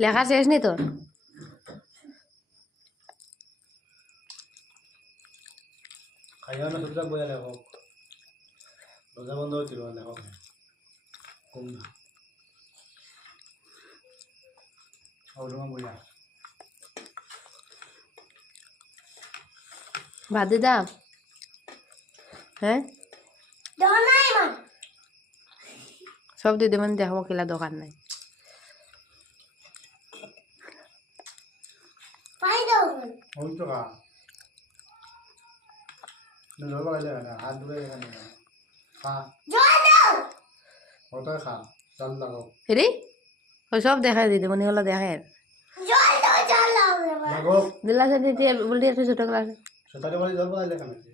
লেখা শেষ নি তোর? খাইয়া না সুবিধা বইয়া লেখক রোজা বন্ধ হয়েছিল লেখক কম না বইয়া ভাত দিদা হ্যাঁ সব দিদি মানে দেখাবো কিলা দোকান নাই ওই তো খা জল পাইলে না হাত ধুয়ে এখানে খা ওটাই খা জল লাগাও রে ওই সব দেখায় দিদি মানে হলো দেখায় লাগাও দিলা দিদি বলি একটা ছোট ক্লাস সকালে বলে জল পাইলে এখানে